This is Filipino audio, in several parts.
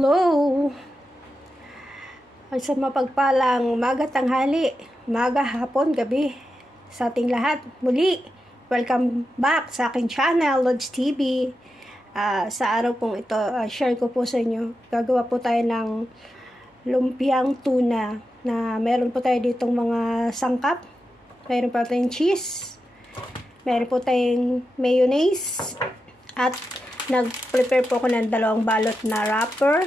Hello! Sa mapagpalang umaga, tanghali, umaga, hapon, gabi sa ating lahat. Muli, welcome back sa aking channel, Lods TV. Sa araw pong ito, share ko po sa inyo. Gagawa po tayo ng lumpiang tuna na meron po tayo ditong mga sangkap. Meron po tayong cheese. Meron po tayong mayonnaise. At nag-prepare po ako ng 2 balot na wrapper.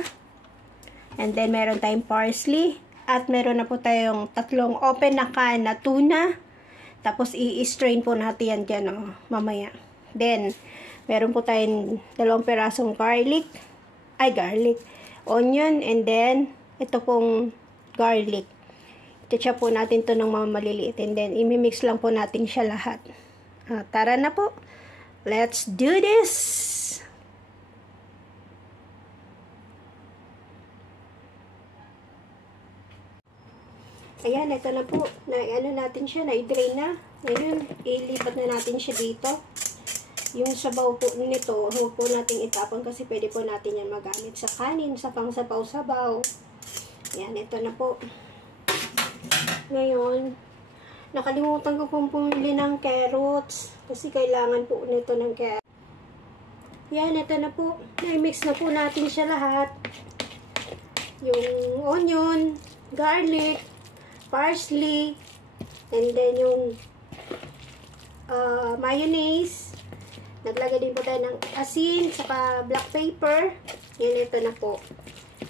And then, meron tayong parsley. At meron na po tayong 3 open na can na tuna. Tapos, i-strain po natin yan dyan, mamaya. Then, meron po tayong 2 perasong garlic. Onion. And then, ito pong garlic. I-chop po natin to ng mga maliliit. And then, imimix lang po natin siya lahat. Tara na po. Let's do this! Ayan, ito na po. Ano natin siya, na-drain na. Ngayon, ilipat na natin siya dito. Yung sabaw po nito, huwag po natin itapon kasi pwede po natin yan magamit sa kanin, sa pang-sabaw-sabaw. Ayan, ito na po. Ngayon, nakalimutan ko pong pumili ng carrots kasi kailangan po nito ng carrots. Ayan, ito na po. Na-mix na po natin siya lahat. Yung onion, garlic, parsley, and then yung mayonnaise. Naglagay din po tayo ng asin, saka black pepper. Yan, ito na po.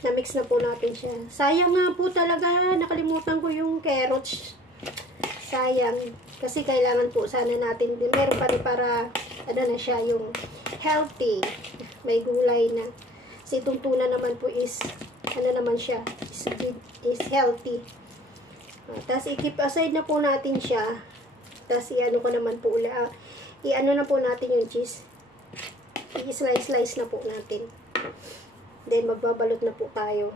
Na-mix na po natin siya. Sayang nga po talaga, nakalimutan ko yung carrots. Sayang. Kasi kailangan po sana natin, meron pa rin para, ano na siya, yung healthy. May gulay na. Kasi itong tuna naman po is, ano naman siya, is healthy. Tapos, i-keep aside na po natin siya. Tapos, i-ano ko naman po ulit. I-ano na po natin yung cheese. I-slice na po natin. Then, magbabalot na po tayo.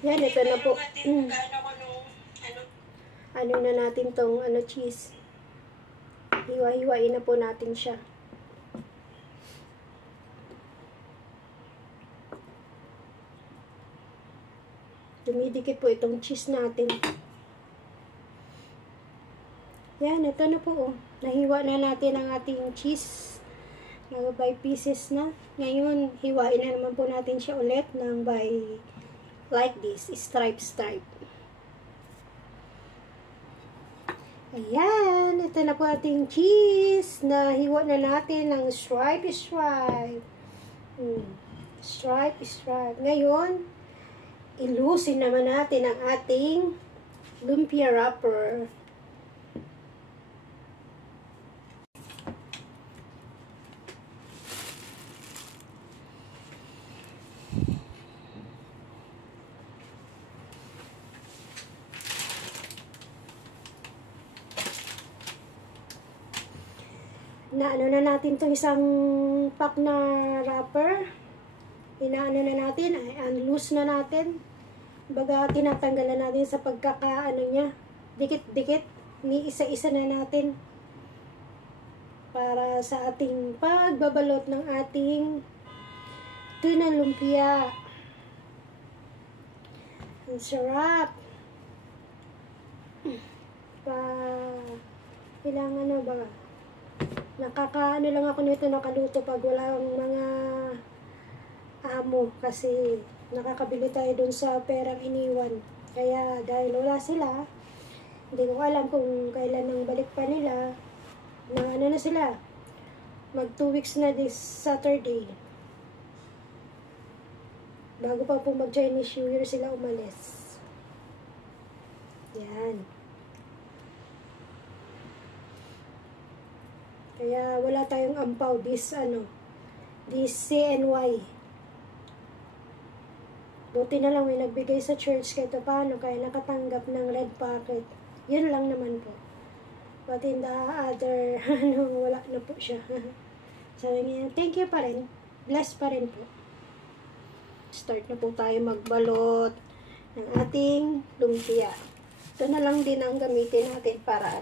Yan, ito na po. Ano na natin tong cheese. Hiwa-hiwain na po natin siya. Dumidikit po itong cheese natin. Yan, ito na po. Nahiwa na natin ang ating cheese. By pieces na. Ngayon, hiwain na naman po natin siya ulit ng by like this. Stripe. Ayan, ito na po ating cheese. Nahiwa na natin ng stripe. Stripe. Ngayon, ilusin naman natin ang ating lumpia wrapper. Inaano na natin itong isang pack na wrapper. Inaano na natin, unloose na natin. Baga, tinatanggalan natin sa pagkakaano niya. Dikit-dikit. Ni isa-isa na natin. Para sa ating pagbabalot ng ating tuna lumpia. Ang sarap. Kailangan na ba? Nakakaano lang ako nito, nakaluto pag walang mga amo kasi nakakabili tayo dun sa perang iniwan. Kaya dahil wala sila, hindi ko alam kung kailan ang balik pa nila. Na ano na sila, mag 2 weeks na this Saturday. Bago pa po mag Chinese New Year sila umalis. Yan. Kaya wala tayong ampaw this CNY. Buti na lang may nagbigay sa church kahit paano kaya nakatanggap ng red packet. Yun lang naman po. But in the other, wala na po siya. Sabi niya, thank you pa rin. Bless pa rin po. Start na po tayo magbalot ng ating lumpia. Ito na lang din ang gamitin natin para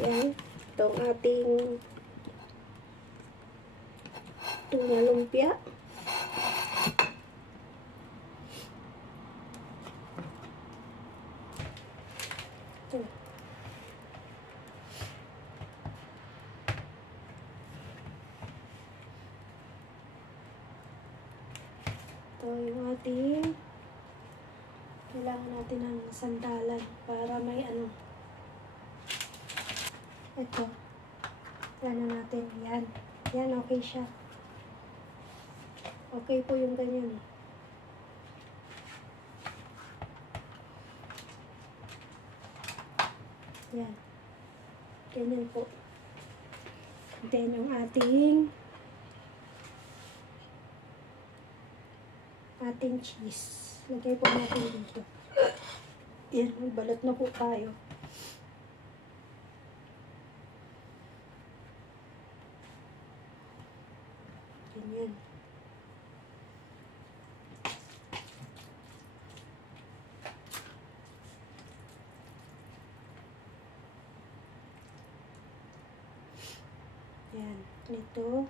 Yan. itong ating tuna lumpia. Ito. Ito yung ating kailangan natin ng sandalan para may ano. Ito. Ano natin. Yan. Yan, okay siya. Okay po yung ganyan. Yan. Ganyan po. Then, yung ating cheese. Lagay po natin dito. Yan. Balot na po tayo. Ganyan. Yan. Ito.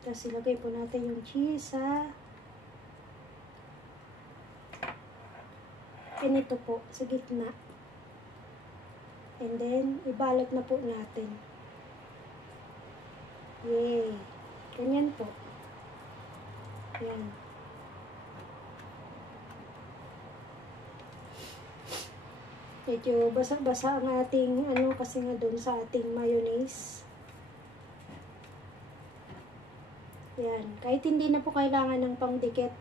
Tapos ilagay po natin yung cheese sa ganito po, sa gitna. And then, ibalot na po natin. Yay! Ganyan po. Yan. Medyo basa-basa ang ating ano kasi nga doon sa ating mayonnaise. Yan. Kahit hindi na po kailangan ng pangdikit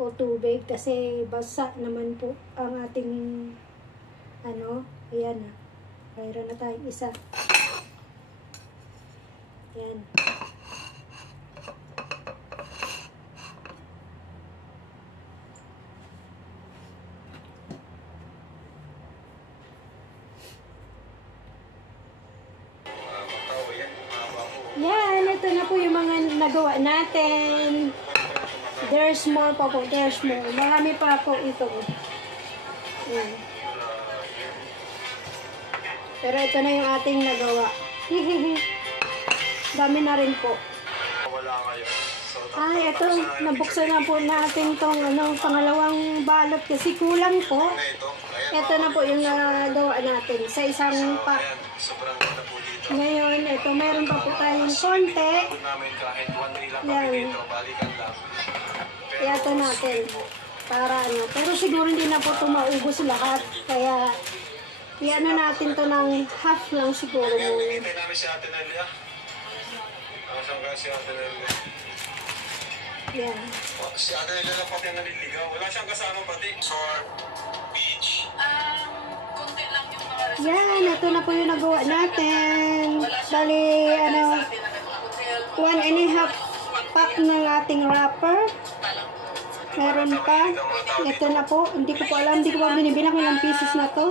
o tubig kasi basa naman po ang ating ano. Ayan na. Mayroon na tayong isa. Yan. Yan, ito na po yung mga nagawa natin. There's more pa po, there's more. Marami pa po ito. Yan. Pero ito na yung ating nagawa. Dami na rin po. Ay, ito, nabuksan na po natin tong ano, pangalawang balot kasi kulang po. Ito na po yung nagawa natin sa isang pack. Ngayon, ito, meron pa po tayong konti. Yan. Ito natin. Para ano. Pero siguro hindi na po ito maubos lahat. Kaya, i-ano natin to ng half lang siguro. Hintay namin si Ate Nelia. Saan kaya si Ate Nelia? Yan. Si Ate Nelia lang pati naliligaw. Wala siyang kasama pati. Resort, beach. Konti lang yung mga resort. Yan, ito na po yung nagawa natin. Bali, ano, 1.5 pack ng ating wrapper. Meron pa. Ito na po. Hindi ko po alam. Hindi ko pa binibilang ilang pieces na to.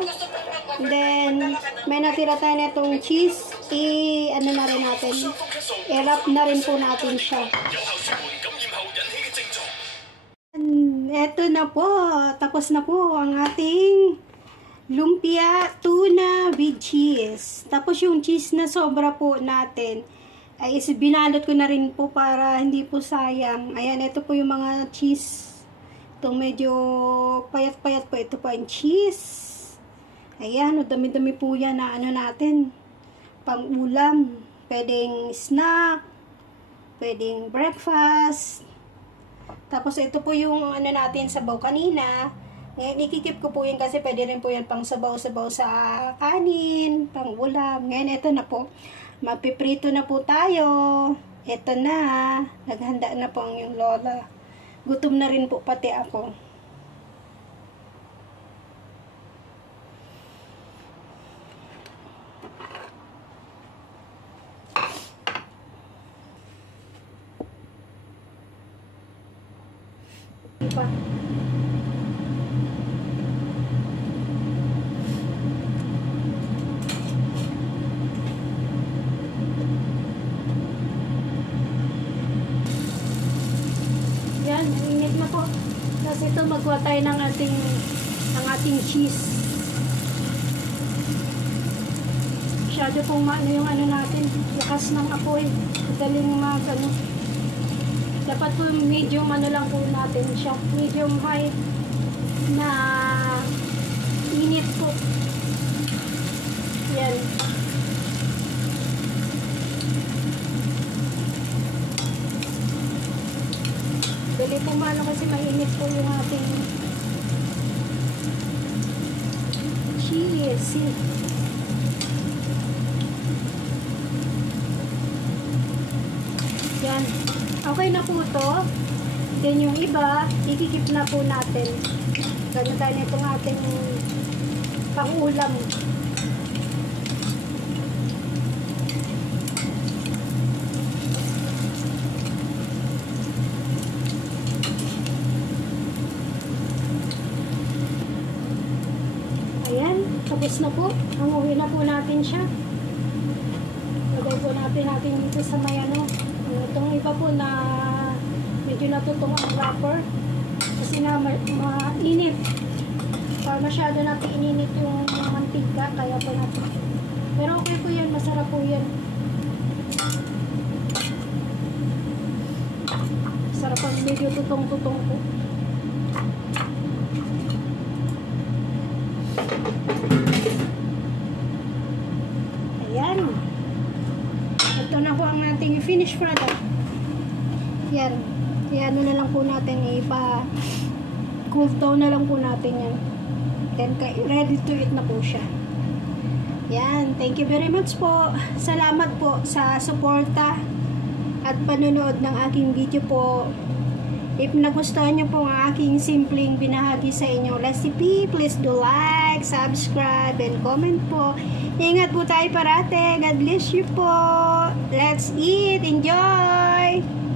Then, may natira tayo na itong cheese. I-ano na rin natin. I-wrap na rin po natin siya. Ito na po. Tapos na po ang ating lumpia tuna with cheese. Tapos yung cheese na sobra po natin ay binalot ko na rin po para hindi po sayang. Ayan, ito po yung mga cheese. Itong medyo payat-payat po. Ito po yung cheese. Ayan, dami-dami po yan na ano natin. Pang ulam. Pwedeng snack. Pwedeng breakfast. Tapos ito po yung ano natin sabaw kanina. Ngayon, ikikip ko po yan kasi pwede rin po yan pang sabaw-sabaw sa kanin, pang ulam. Ngayon, ito na po. Magpiprito na po tayo. Ito na. Naghanda na po ang yung lola. Gutom na rin po pati ako. Pa. Yan, init na po. Tapos ito magkuha tayo ng ating cheese. masyado pong yung ano natin, lakas ng apoy. Madaling dapat po medium lang po natin siya. Medium high na init po. Yan. Dali po kasi mainit po yung ating cheese. Yan. Okay na po to. Then yung iba, ikikip na po natin. Ganun tayo nitong ating pang-ulam. Ayan, tapos na po. Hanguhin na po natin siya. Lagay po natin dito sa may itong iba po na medyo natutong ang wrapper kasi na mainit. Masyado natin ininit yung mantika, kaya po natin. Pero okay po yan, masarap po yan. Sarap pag medyo tutong-tutong po. Ayan. Ito na po ang ating finished product. Yan. Yan na lang po natin cool down na lang po natin yan. Then ready to eat na po siya. Yan. Thank you very much po. Salamat po sa suporta at panonood ng aking video po. If nagustuhan nyo po ang aking simpleng binahagi sa inyong recipe, please do like, subscribe, and comment po. Ingat po tayo parate. God bless you po. Let's eat. Enjoy!